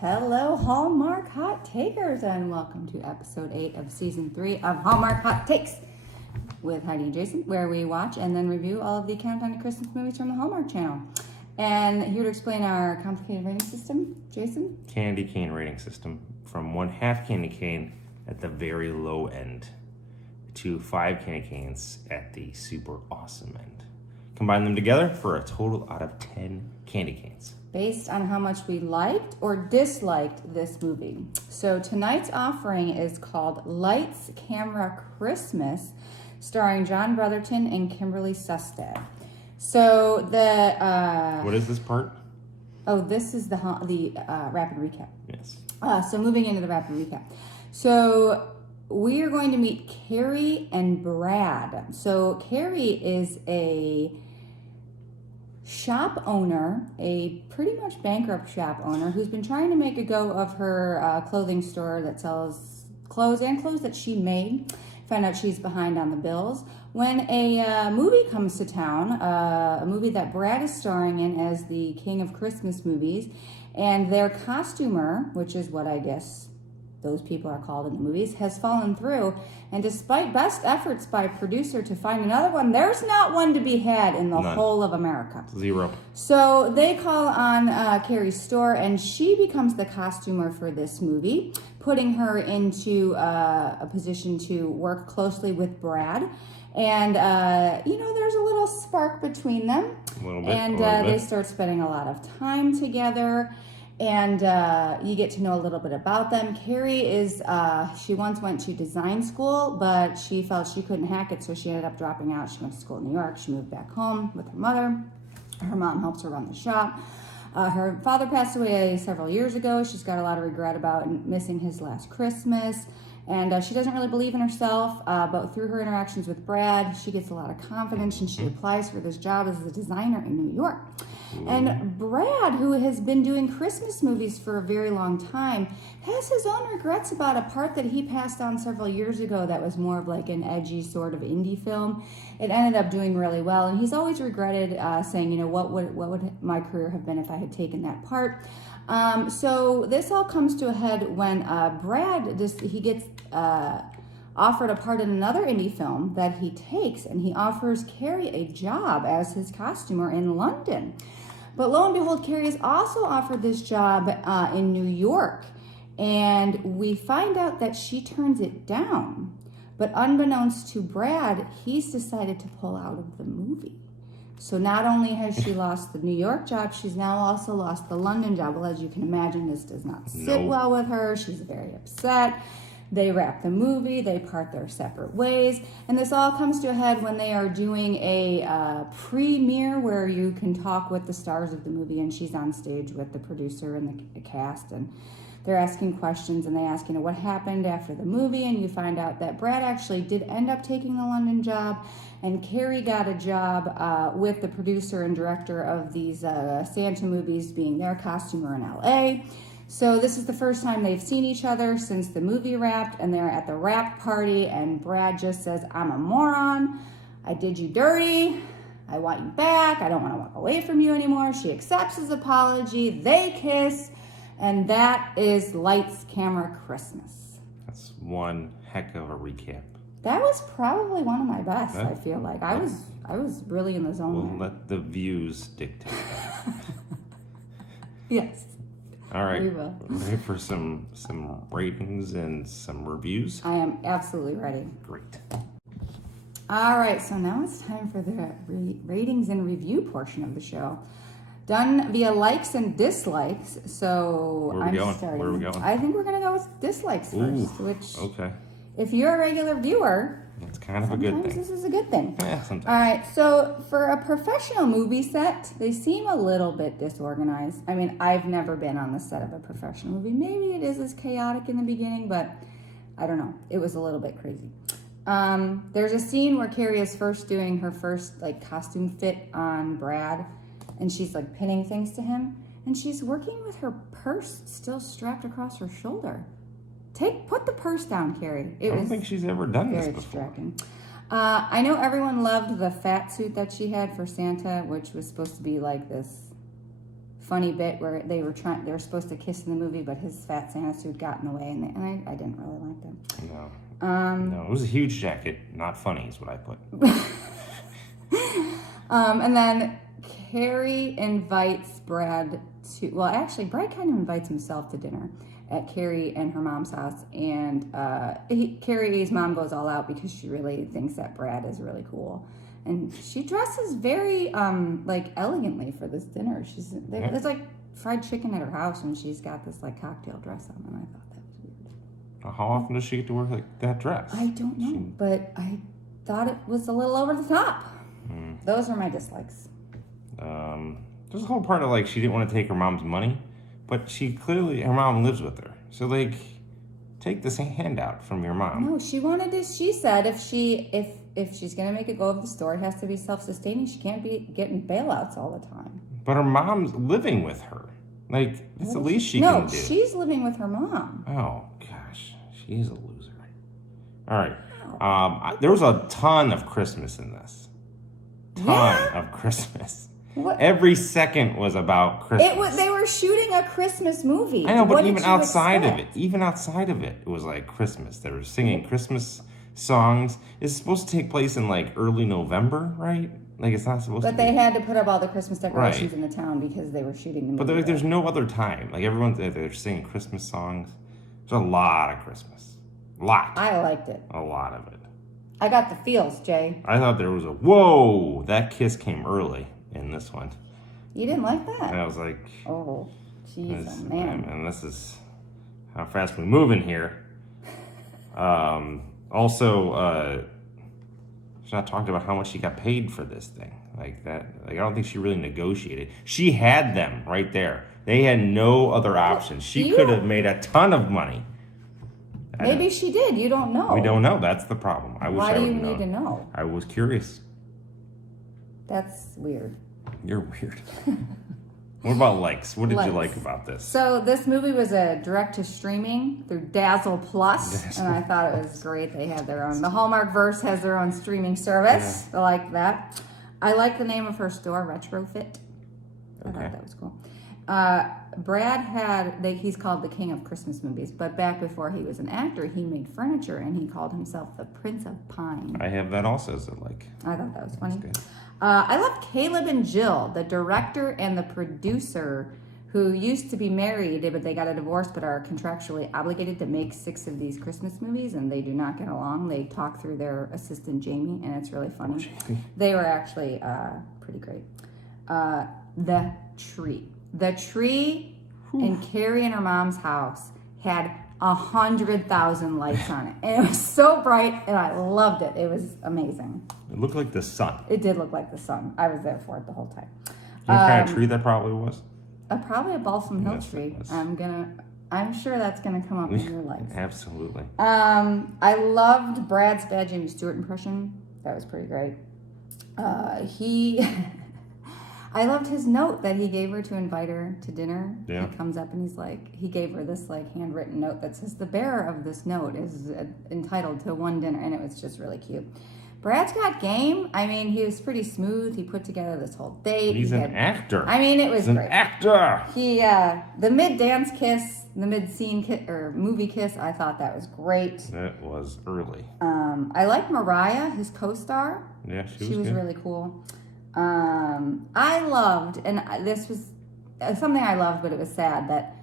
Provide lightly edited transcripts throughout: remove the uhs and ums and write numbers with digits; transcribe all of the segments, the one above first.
Hello, Hallmark Hot Takers, and welcome to episode 8 of season 3 of Hallmark Hot Takes with Heidi and Jason, where we watch and then review all of the countdown to Christmas movies from the Hallmark Channel. And here to explain our complicated rating system, Jason? Candy cane rating system from 1/2 candy cane at the very low end to 5 candy canes at the super awesome end. Combine them together for a total out of 10 candy canes. Based on how much we liked or disliked this movie. So tonight's offering is called Lights, Camera, Christmas, starring John Brotherton and Kimberly Sustad. So the... what is this part? Oh, this is the rapid recap. Yes. So moving into the rapid recap. So we are going to meet Karrie and Brad. So Karrie is a shop owner, a pretty much bankrupt shop owner who's been trying to make a go of her clothing store that sells clothes and clothes that she made. Found out she's behind on the bills when a movie comes to town, a movie that Brad is starring in as the king of Christmas movies, and their costumer, which is what I guess those people are called in the movies, has fallen through. And despite best efforts by producer to find another one, there's not one to be had in the whole of America. Zero. So they call on Karrie's store, and she becomes the costumer for this movie, putting her into a position to work closely with Brad. And, there's a little spark between them. A little bit. And they start spending a lot of time together. And you get to know a little bit about them. Karrie she once went to design school, but she felt she couldn't hack it, so she ended up dropping out. She went to school in New York. She moved back home with her mother. Her mom helps her run the shop. Her father passed away several years ago. She's got a lot of regret about missing his last Christmas. And she doesn't really believe in herself, but through her interactions with Brad, she gets a lot of confidence, and she applies for this job as a designer in New York. And Brad, who has been doing Christmas movies for a very long time, has his own regrets about a part that he passed on several years ago that was more of like an edgy sort of indie film. It ended up doing really well, and he's always regretted saying, what would my career have been if I had taken that part. So this all comes to a head when Brad gets offered a part in another indie film that he takes, and he offers Karrie a job as his costumer in London. But lo and behold, Karrie is also offered this job in New York, and we find out that she turns it down. But unbeknownst to Brad, he's decided to pull out of the movie. So not only has she lost the New York job, she's now also lost the London job. Well, as you can imagine, this does not sit well with her. She's very upset. They wrap the movie. They part their separate ways. And this all comes to a head when they are doing a premiere where you can talk with the stars of the movie, and she's on stage with the producer and the cast, and they're asking questions, and they ask, what happened after the movie, and you find out that Brad actually did end up taking the London job, and Karrie got a job with the producer and director of these Santa movies, being their costumer in LA. So this is the first time they've seen each other since the movie wrapped, and they're at the wrap party, and Brad just says, "I'm a moron. I did you dirty. I want you back. I don't want to walk away from you anymore." She accepts his apology. They kiss. And that is Lights, Camera, Christmas. That's one heck of a recap. That was probably one of my best, I feel like. I was really in the zone. We'll let the views dictate that. Yes. All right. We will. Ready for some ratings and some reviews? I am absolutely ready. Great. All right, so now it's time for the ratings and review portion of the show. Done via likes and dislikes. So Where are we going? I think we're going to go with dislikes first, which, okay. If you're a regular viewer, It's kind of a good thing. This is a good thing. Yeah, sometimes. All right, so for a professional movie set, they seem a little bit disorganized. I mean, I've never been on the set of a professional movie. Maybe it is as chaotic in the beginning, but I don't know. It was a little bit crazy. There's a scene where Karrie is doing her first costume fit on Brad, and she's pinning things to him, and she's working with her purse still strapped across her shoulder. Put the purse down, Karrie. I don't think she's ever done this very before. distracting. I know everyone loved the fat suit that she had for Santa, which was supposed to be this funny bit where they were supposed to kiss in the movie, but his fat Santa suit got in the way, and I didn't really like that. No, it was a huge jacket. Not funny is what I put. And then Karrie invites Brad to. Well, actually, Brad kind of invites himself to dinner at Karrie and her mom's house, and Karrie's mom goes all out because she really thinks that Brad is really cool, and she dresses very like elegantly for this dinner. There's like fried chicken at her house, and she's got this like cocktail dress on, and I thought that was weird. How often does she get to wear like that dress? I don't know, but I thought it was a little over the top. Those are my dislikes. There's a whole part of like she didn't want to take her mom's money, but her mom lives with her. So like, take this handout from your mom. No, she wanted to. She said if she's gonna make a go of the store, it has to be self-sustaining. She can't be getting bailouts all the time. But her mom's living with her. Like, it's the least she can do. No, she's living with her mom. Oh gosh, she's a loser. All right. There was a ton of Christmas in this. Of Christmas. What? Every second was about Christmas. They were shooting a Christmas movie. I know, but even outside of it, it was like Christmas. They were singing Christmas songs. It's supposed to take place in like early November, right? Like it's not supposed to. But they had to put up all the Christmas decorations in the town because they were shooting the movie. But there's no other time. Like they're singing Christmas songs. There's a lot of Christmas. A lot. I liked it. A lot of it. I got the feels, Jay. I thought there was whoa, that kiss came early in this one. You didn't like that? And I was like, oh, jeez, man. And this is how fast we move in here. Also, she's not talking about how much she got paid for this thing. Like that, like I don't think she really negotiated. She had them right there. They had no other options. She could have made a ton of money. Maybe she did. You don't know. We don't know. That's the problem. Why do you need to know? I was curious. That's weird. You're weird. What about likes? What did you like about this? So this movie was a direct-to-streaming through Dazzle Plus, and I thought it was great. They had their own. The Hallmarkverse has their own streaming service. Yeah. I like that. I like the name of her store, Retrofit. I thought that was cool. Brad he's called the King of Christmas Movies, but back before he was an actor, he made furniture, and he called himself the Prince of Pine. I have that also as a like. I thought that was funny. I love Caleb and Jill, the director and the producer, who used to be married, but they got a divorce, but are contractually obligated to make 6 of these Christmas movies, and they do not get along. They talk through their assistant, Jamie, and it's really funny. They were actually pretty great. The tree in Karrie and her mom's house had 100,000 lights on it, and it was so bright, and I loved it. It was amazing. It looked like the sun. It did look like the sun. I was there for it the whole time. You know what kind of tree that probably was? Probably a balsam hill tree. I'm sure that's gonna come up in your life. Absolutely. I loved Brad's bad Jimmy Stewart impression. That was pretty great. I loved his note that he gave her to invite her to dinner. Yeah. He comes up and he gave her this handwritten note that says, the bearer of this note is entitled to one dinner, and it was just really cute. Brad's got game. I mean, he was pretty smooth. He put together this whole date. He's an actor. I mean, it was great. He's an actor. He, the mid-dance kiss, the mid-scene kiss, or movie kiss, I thought that was great. That was early. I like Mariah, his co-star. Yeah, she was really cool. I loved, and this was something I loved, but it was sad, that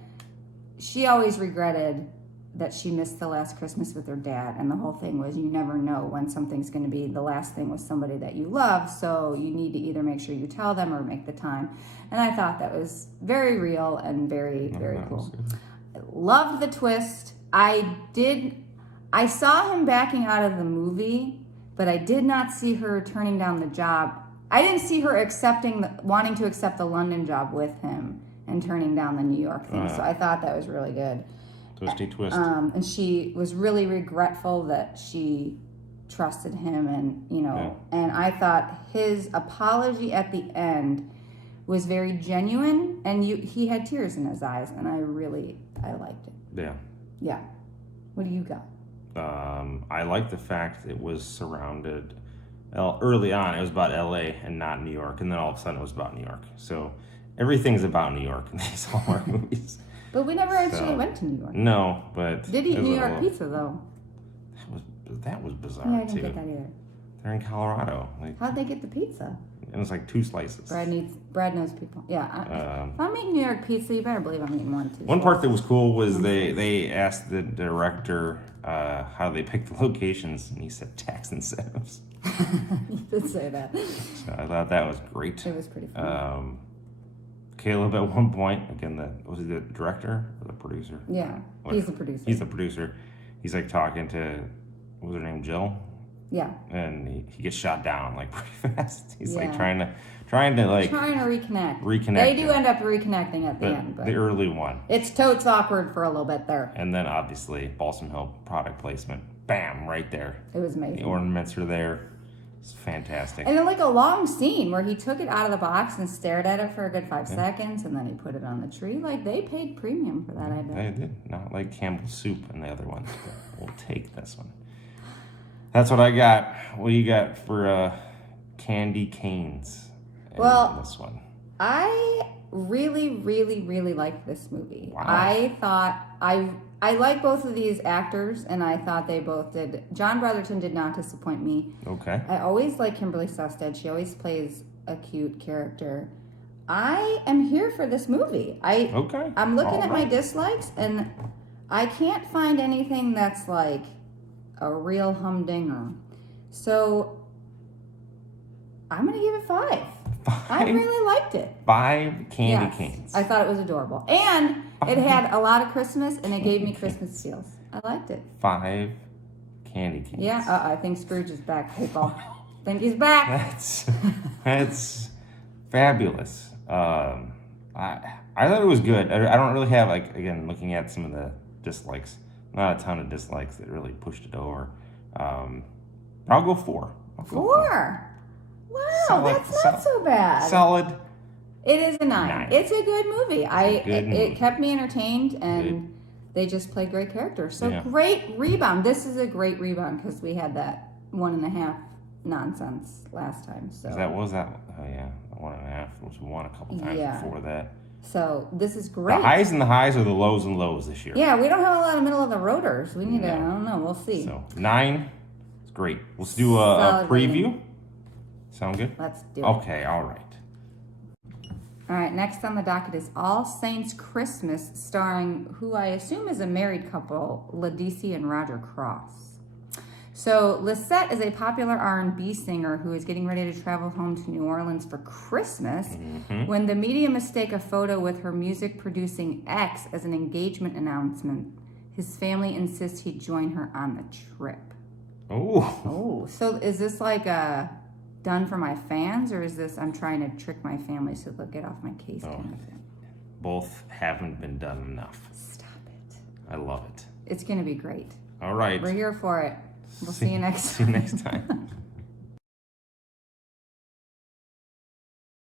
she always regretted that she missed the last Christmas with her dad, and the whole thing was you never know when something's going to be the last thing with somebody that you love, so you need to either make sure you tell them or make the time. And I thought that was very real and very, very cool. I loved the twist. I saw him backing out of the movie, but I did not see her turning down the job. I didn't see her wanting to accept the London job with him and turning down the New York thing. So I thought that was really good. Twisty twist. And she was really regretful that she trusted him, and and I thought his apology at the end was very genuine, and he had tears in his eyes, and I liked it. Yeah. What do you got? I like the fact it was surrounded. Early on, it was about LA and not New York, and then all of a sudden it was about New York. So everything's about New York in these Hallmark movies. But we never actually went to New York. No, but Did eat New York pizza though. That was bizarre Yeah, I didn't too. get that either. They're in Colorado. Like, How'd they get the pizza? it was like 2 slices. Brad knows people. Yeah. If I'm eating New York pizza, you better believe I'm eating more than 2. One part that was cool was they asked the director how they picked the locations, and he said tax incentives. You did say that. So I thought that was great. It was pretty funny. Caleb at one point, again, was he the director or the producer? Yeah, he's the producer. He's the producer. He's like talking to, what was her name, Jill? Yeah. And he gets shot down like pretty fast. He's like Yeah. trying to reconnect. Reconnect. They do end up reconnecting at the end, but the early one. it's totes awkward for a little bit there. And then obviously Balsam Hill product placement. Bam, right there. It was The amazing. ornaments are there. It's fantastic. And then like a long scene where he took it out of the box and stared at it for a good 5 seconds, and then he put it on the tree. Like they paid premium for that, I bet. They did. Not like Campbell's soup and the other ones. But we'll take this one. That's what I got. What do you got for candy canes? Well, this one. I really, really, really liked this movie. Wow. I thought I like both of these actors, and I thought they both did. John Brotherton did not disappoint me. Okay. I always like Kimberly Sustad. She always plays a cute character. I am here for this movie. Okay. I'm looking All at my right. dislikes, and I can't find anything that's like a real humdinger. So I'm gonna give it 5. I really liked it. 5 candy Yes. canes. I thought it was adorable. And it had a lot of Christmas, and it gave me Christmas feels. I liked it. 5 candy canes. Yeah, I think Scrooge is back, people. Think he's back. That's fabulous. I thought it was good. I don't really have, like, again, looking at some of the dislikes, not a ton of dislikes that really pushed it over. I'll go 4. 4. Wow, Solid- that's not so bad. Solid. It is a 9. 9. It's a good movie. good movie. It kept me entertained, and they just played great characters. So Yeah. great rebound. This is a great rebound because we had that 1.5 nonsense last time. So That was that. Oh yeah, 1.5 was 1 a couple times Yeah. before that. So this is great. The highs and the highs are the lows and lows this year. Yeah, we don't have a lot of middle of the roaders. We need to. No. I don't know. We'll see. So 9, it's great. Let's do a Solid preview. rating. Sound good? Let's do it. Okay, all right. All right, next on the docket is All Saints Christmas, starring who I assume is a married couple, Ladisi and Roger Cross. So Lisette is a popular R&B singer who is getting ready to travel home to New Orleans for Christmas when the media mistake a photo with her music-producing ex as an engagement announcement. His family insists he join her on the trip. Oh, so is this like done for my fans, or is this I'm trying to trick my family so they'll get off my case kind of thing? Both haven't been done enough. Stop it. I love it. It's going to be great. All right. We're here for it. We'll see you next See you next time.